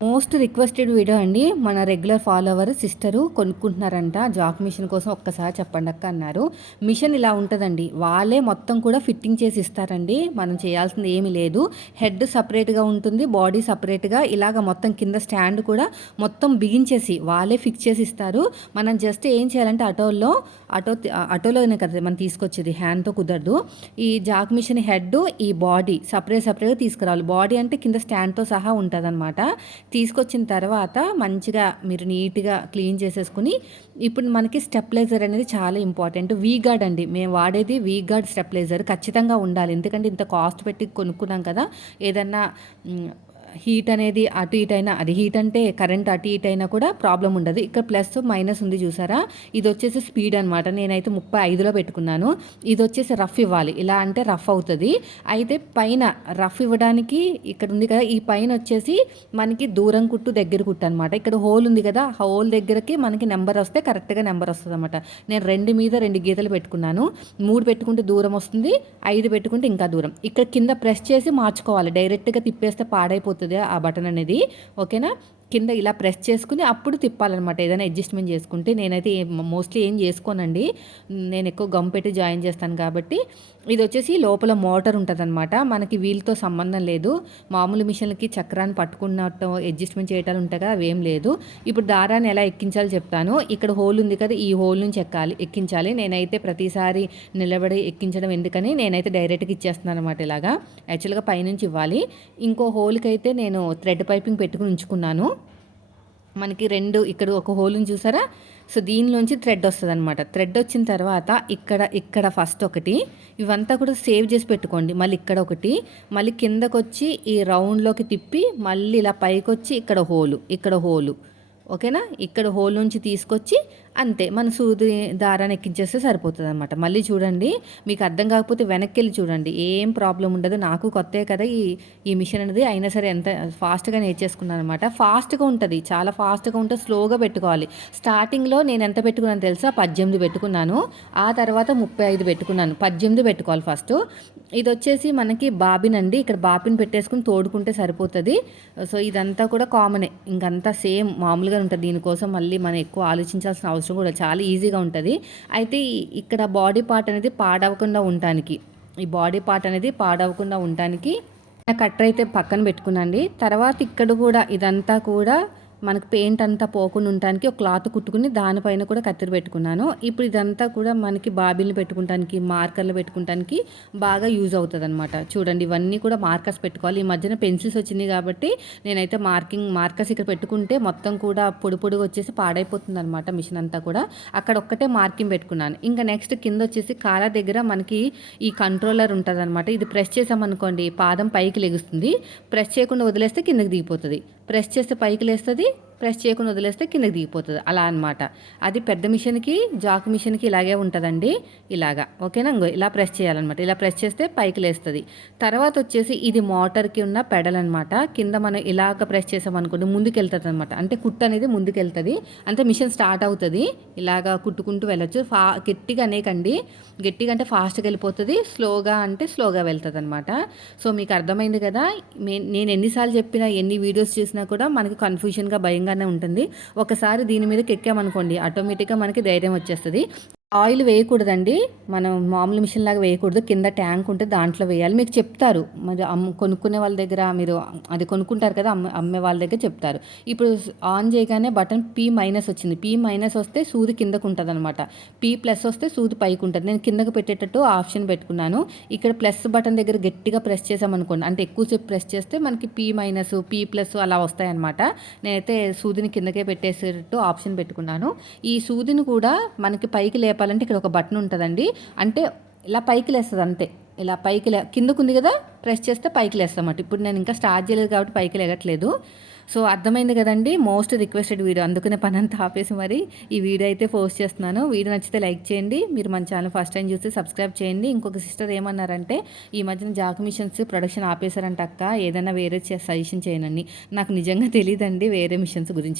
Most requested video అండి. మన regular follower sister కొనుక్కుంటున్నారంట. జాక్ మిషన్ కోసం ఒక్కసారి చెప్పండి అక్క అన్నారు. మిషన్ ఇలా ఉంటుందండి. వాళ్ళే మొత్తం కూడా ఫిట్టింగ్ చేసి ఇస్తారండి. మనం చేయాల్సింది ఏమీ లేదు. హెడ్ సపరేట్గా ఉంటుంది. బాడీ సపరేట్గా ఇలాగ మొత్తం కింద స్టాండ్ కూడా మొత్తం బిగించేసి వాళ్ళే ఫిక్స్ చేసి ఇస్తారు. మనం జస్ట్ ఏం చేయాలంటే ఆటోలో ఆటో ఆటోలోనే కదా మనం తీసుకొచ్చేది. హ్యాండ్తో కుదరదు. ఈ జాక్ మిషన్ హెడ్ ఈ బాడీ సపరేట్ సపరేట్గా తీసుకురావాలి. బాడీ అంటే కింద స్టాండ్తో సహా ఉంటుంది తీసుకొచ్చిన తర్వాత మంచిగా మీరు నీట్గా క్లీన్ చేసేసుకుని ఇప్పుడు మనకి స్టెప్లైజర్ అనేది చాలా ఇంపార్టెంట్. వీ గార్డ్ అండి. మేము వాడేది వీ గార్డ్ స్టెప్లైజర్. ఖచ్చితంగా ఉండాలి. ఎందుకంటే ఇంత కాస్ట్ పెట్టి కొనుక్కున్నాం కదా ఏదన్నా హీట్ అనేది అటు ఇటు అయినా అది హీట్ అంటే కరెంట్ అటు ఇటు అయినా కూడా ప్రాబ్లం ఉండదు. ఇక్కడ ప్లస్ మైనస్ ఉంది చూసారా? ఇది వచ్చేసి స్పీడ్ అనమాట నేనైతే ముప్పై ఐదులో పెట్టుకున్నాను. ఇది వచ్చేసి రఫ్ ఇవ్వాలి. ఇలా అంటే రఫ్ అవుతుంది. అయితే పైన రఫ్ ఇవ్వడానికి ఇక్కడ ఉంది కదా ఈ పైన వచ్చేసి మనకి దూరం కుట్టు దగ్గర కుట్టు అనమాట ఇక్కడ హోల్ ఉంది కదా హోల్ దగ్గరకి మనకి నెంబర్ వస్తే కరెక్ట్గా నెంబర్ వస్తుంది అనమాట నేను రెండు మీద రెండు గీతలు పెట్టుకున్నాను. మూడు పెట్టుకుంటే దూరం వస్తుంది ఐదు పెట్టుకుంటే ఇంకా దూరం. ఇక్కడ కింద ప్రెస్ చేసి మార్చుకోవాలి. డైరెక్ట్గా తిప్పేస్తే పాడైపోతుంది. అవుతుంది ఆ బటన్ అనేది. ఓకేనా? కింద ఇలా ప్రెస్ చేసుకుని అప్పుడు తిప్పాలన్నమాట. ఏదైనా అడ్జస్ట్మెంట్ చేసుకుంటే నేనైతే మోస్ట్లీ ఏం చేసుకోనండి. నేను ఎక్కువ గమ్ పెట్టి జాయిన్ చేస్తాను కాబట్టి. ఇది వచ్చేసి లోపల మోటార్ ఉంటుందన్నమాట. మనకి వీల్తో సంబంధం లేదు. మామూలు మిషన్లకి చక్రాన్ని పట్టుకున్నట్టు అడ్జస్ట్మెంట్ చేయటాలు ఉంటాయి కదా అవేం లేదు. ఇప్పుడు దారాన్ని ఎలా ఎక్కించాలో చెప్తాను. ఇక్కడ హోల్ ఉంది కదా ఈ హోల్ నుంచి ఎక్కాలి ఎక్కించాలి. నేనైతే ప్రతిసారి నిలబడి ఎక్కించడం ఎందుకని నేనైతే డైరెక్ట్గా ఇచ్చేస్తున్నాను అనమాట ఇలాగా. యాక్చువల్గా పైనుంచి ఇవ్వాలి. ఇంకో హోల్కి అయితే నేను థ్రెడ్ పైపింగ్ పెట్టుకుని ఉంచుకున్నాను. మనకి రెండు ఇక్కడ ఒక హోల్ని చూసారా? సో దీనిలోంచి థ్రెడ్ వస్తుంది అనమాట థ్రెడ్ వచ్చిన తర్వాత ఇక్కడ ఇక్కడ ఫస్ట్ ఒకటి. ఇవంతా కూడా సేవ్ చేసి పెట్టుకోండి. మళ్ళీ ఇక్కడ ఒకటి. మళ్ళీ కిందకు వచ్చి ఈ రౌండ్లోకి తిప్పి మళ్ళీ ఇలా పైకి వచ్చి ఇక్కడ హోలు ఇక్కడ హోలు. ఓకేనా? ఇక్కడ హోల్ నుంచి తీసుకొచ్చి అంతే మన సూది దారాన్ని ఎక్కించేస్తే సరిపోతుంది అనమాట మళ్ళీ చూడండి మీకు అర్థం కాకపోతే వెనక్కి వెళ్ళి చూడండి. ఏం ప్రాబ్లం ఉండదు. నాకు కొత్తే కదా ఈ ఈ మిషన్ అనేది అయినా సరే ఎంత ఫాస్ట్గా నేర్చేసుకున్నాను అనమాట ఫాస్ట్గా ఉంటుంది చాలా ఫాస్ట్గా ఉంటే స్లోగా పెట్టుకోవాలి. స్టార్టింగ్లో నేను ఎంత పెట్టుకున్నాను తెలుసా? పద్దెనిమిది పెట్టుకున్నాను. ఆ తర్వాత ముప్పై ఐదు పెట్టుకున్నాను. పద్దెనిమిది పెట్టుకోవాలి ఫస్ట్. ఇది వచ్చేసి మనకి బాబిన్ అండి. ఇక్కడ బాబిన్ పెట్టేసుకుని తోడుకుంటే సరిపోతుంది. సో ఇదంతా కూడా కామనే. ఇంకంతా సేమ్ మామూలుగా ఉంటుంది. దీనికోసం మళ్ళీ మనం ఎక్కువ ఆలోచించాల్సిన అవసరం చేసుకోవచ్చు కూడా చాలా ఈజీగా ఉంటుంది. అయితే ఇక్కడ బాడీ పార్ట్ అనేది పాడవకుండా ఉండటానికి ఈ బాడీ పార్ట్ అనేది పాడవకుండా ఉండటానికి కట్టర్ అయితే పక్కన పెట్టుకున్నాండి. తర్వాత ఇక్కడ కూడా ఇదంతా కూడా మనకు పెయింట్ అంతా పోకుండా ఉండటానికి ఒక క్లాత్ కుట్టుకుని దానిపైన కూడా కత్తిరి పెట్టుకున్నాను. ఇప్పుడు ఇదంతా కూడా మనకి బాబిల్ని పెట్టుకుంటానికి మార్కర్లు పెట్టుకుంటానికి బాగా యూజ్ అవుతుంది అనమాట చూడండి ఇవన్నీ కూడా మార్కర్స్ పెట్టుకోవాలి. ఈ మధ్యన పెన్సిల్స్ వచ్చింది కాబట్టి నేనైతే మార్కింగ్ మార్కర్స్ ఇక్కడ పెట్టుకుంటే మొత్తం కూడా పొడి పొడిగా వచ్చేసి పాడైపోతుంది అనమాట మిషన్ అంతా కూడా. అక్కడ ఒక్కటే మార్కింగ్ పెట్టుకున్నాను. ఇంకా నెక్స్ట్ కింద వచ్చేసి కాల దగ్గర మనకి ఈ కంట్రోలర్ ఉంటుంది అనమాట ఇది ప్రెస్ చేసామనుకోండి పాదం పైకి లెగుస్తుంది. ప్రెస్ చేయకుండా వదిలేస్తే కిందకి దిగిపోతుంది. ప్రెస్ చేస్తే పైకి లేస్తుంది ప్రెస్ చేయకుండా వదిలేస్తే కిందకి దిగిపోతుంది. అలా అనమాట అది పెద్ద మిషన్కి జాక్ మిషన్కి ఇలాగే ఉంటుందండి. ఇలాగా. ఓకేనా? ఇలా ప్రెస్ చేయాలన్నమాట. ఇలా ప్రెస్ చేస్తే పైకి లేస్తుంది. తర్వాత వచ్చేసి ఇది మోటార్కి ఉన్న పెడల్ అనమాట కింద మనం ఇలాగ ప్రెస్ చేసామనుకోండి ముందుకు వెళ్తుంది అనమాట అంటే కుట్టు అనేది ముందుకు వెళ్తుంది అంటే మిషన్ స్టార్ట్ అవుతుంది. ఇలాగా కుట్టుకుంటూ వెళ్ళొచ్చు. ఫా గట్టిగా అనేకండి. గట్టిగా అంటే ఫాస్ట్గా వెళ్ళిపోతుంది. స్లోగా అంటే స్లోగా వెళ్తుంది అనమాట సో మీకు అర్థమైంది కదా? నేను ఎన్నిసార్లు చెప్పినా ఎన్ని వీడియోస్ చేసినా కూడా మనకి కన్ఫ్యూషన్గా భయంగా ధైర్యంగానే ఉంటుంది. ఒకసారి దీని మీదకి ఎక్కామనుకోండి ఆటోమేటిక్గా మనకి ధైర్యం వచ్చేస్తుంది. ఆయిల్ వేయకూడదండి. మనం మామూలు మిషన్ లాగా వేయకూడదు. కింద ట్యాంక్ ఉంటే దాంట్లో వేయాలి. మీకు చెప్తారు. మరి అమ్ము కొనుక్కునే వాళ్ళ దగ్గర మీరు అది కొనుక్కుంటారు కదా అమ్మ అమ్మే వాళ్ళ దగ్గర చెప్తారు. ఇప్పుడు ఆన్ చేయగానే బటన్ పీ మైనస్ వచ్చింది. పీ మైనస్ వస్తే సూది కిందకు ఉంటుంది అనమాట పీ ప్లస్ వస్తే సూది పైకి ఉంటుంది. నేను కిందకు పెట్టేటట్టు ఆప్షన్ పెట్టుకున్నాను. ఇక్కడ ప్లస్ బటన్ దగ్గర గట్టిగా ప్రెస్ చేసామనుకోండి అంటే ఎక్కువసేపు ప్రెస్ చేస్తే మనకి పీ మైనస్ పీ ప్లస్ అలా వస్తాయన్నమాట. నేనైతే సూదిని కిందకే పెట్టేసేటట్టు ఆప్షన్ పెట్టుకున్నాను. ఈ సూదిని కూడా మనకి పైకి లేప చెప్పాలంటే ఇక్కడ ఒక బటన్ ఉంటుందండి. అంటే ఇలా పైకి లేస్తుంది అంతే. ఇలా పైకి లే కిందకుంది కదా ప్రెస్ చేస్తే పైకి లేస్తామట ఇప్పుడు నేను ఇంకా స్టార్ట్ చేయలేదు కాబట్టి పైకి లేగట్లేదు. సో అర్థమైంది కదండి మోస్ట్ రిక్వెస్టెడ్ వీడియో. అందుకనే పని అంతా ఆపేసి మరి ఈ వీడియో అయితే పోస్ట్ చేస్తున్నాను. వీడియో నచ్చితే లైక్ చేయండి. మీరు మన ఛానల్ ఫస్ట్ టైం చూస్తే సబ్స్క్రైబ్ చేయండి. ఇంకొక సిస్టర్ ఏమన్నారంటే ఈ మధ్యన జాక్ మిషన్స్ ప్రొడక్షన్ ఆపేశారంట అక్క. ఏదైనా వేరే సజెషన్ చేయనండి నాకు నిజంగా తెలియదండి వేరే మిషన్స్ గురించి.